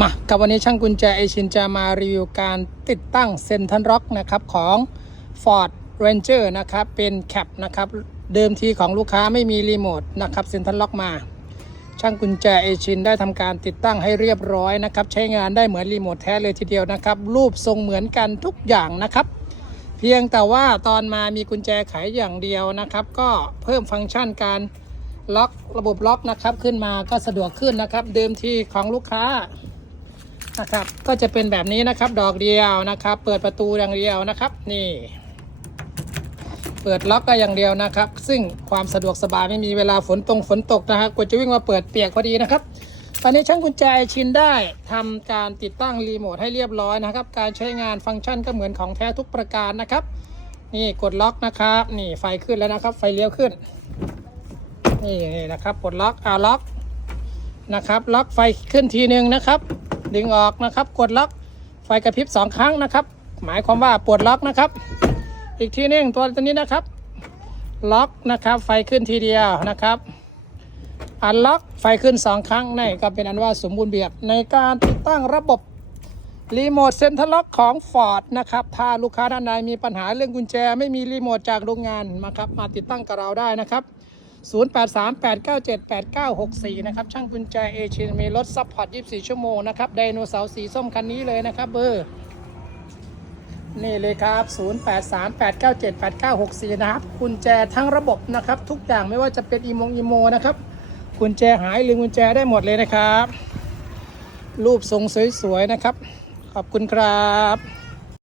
มากับวันนี้ช่างกุญแจเอชินจะมารีวิวการติดตั้งเซนทันร็อกนะครับของ Ford Ranger นะครับเป็นแคปนะครับเดิมทีของลูกค้าไม่มีรีโมทนะครับเซนทันล็อกมา ช่างกุญแจเอชินได้ทำการติดตั้งให้เรียบร้อยนะครับใช้งานได้เหมือนรีโมทแท้เลยทีเดียวนะครับรูปทรงเหมือนกันทุกอย่างนะครับเพียงแต่ว่าตอนมามีกุญแจไขอย่างเดียวนะครับก็เพิ่มฟังก์ชันการล็อกระบบล็อกนะครับขึ้นมาก็สะดวกขึ้นนะครับเดิมทีของลูกค้า นะครับ ก็จะเป็นแบบนี้นะครับ ดอกเดียวนะครับ เปิดประตูอย่างเดียวนะครับ นี่ เปิดล็อกได้อย่างเดียวนะครับ ซึ่งความสะดวกสบายไม่มีเวลาฝนตรงฝนตกนะครับกว่าจะวิ่งมาเปิดเปียกพอดีนะครับตอนนี้ช่างกุญแจชินได้ทำการติดตั้งรีโมทให้เรียบร้อยนะครับ การใช้งานฟังก์ชันก็เหมือนของแท้ทุกประการนะครับ นี่กดล็อกนะครับ นี่ไฟขึ้นแล้วนะครับ ไฟเลี้ยวขึ้น นี่นี่นะครับกดล็อกอ่าล็อกนะครับ ล็อกไฟขึ้นทีหนึ่งนะครับ ดึงออกนะครับ กดล็อก ไฟกระพริบสองครั้งนะครับ หมายความว่าปลดล็อกนะครับ อีกทีหนึงตัวตัวนี้นะครับ ล็อกนะครับ ไฟขึ้นทีเดียวนะครับ อันล็อกไฟขึ้น2ครั้งนี่ก็เป็นอันว่าสมบูรณ์แบบในการติดตั้งระบบรีโมทเซ็นทรัลล็อกของ Ford นะครับ ถ้าลูกค้าท่านใดมีปัญหาเรื่องกุญแจ ไม่มีรีโมทจากโรงงานนะครับ มาติดตั้งกับเราได้นะครับ 0838978964 นะครับ ช่างกุญแจเอเชียมีรถซัพพอร์ต 24 ชั่วโมงนะครับ ไดโนเสาร์สีส้มคันนี้เลยนะครับ เบอร์ นี่เลยครับ 0838978964 นะครับ กุญแจทั้งระบบนะครับ ทุกอย่างไม่ว่าจะเป็นอีโมงอีโมนะครับกุญแจหายหรือกุญแจได้หมดเลยนะครับ รูปทรงสวยๆนะครับ ขอบคุณครับ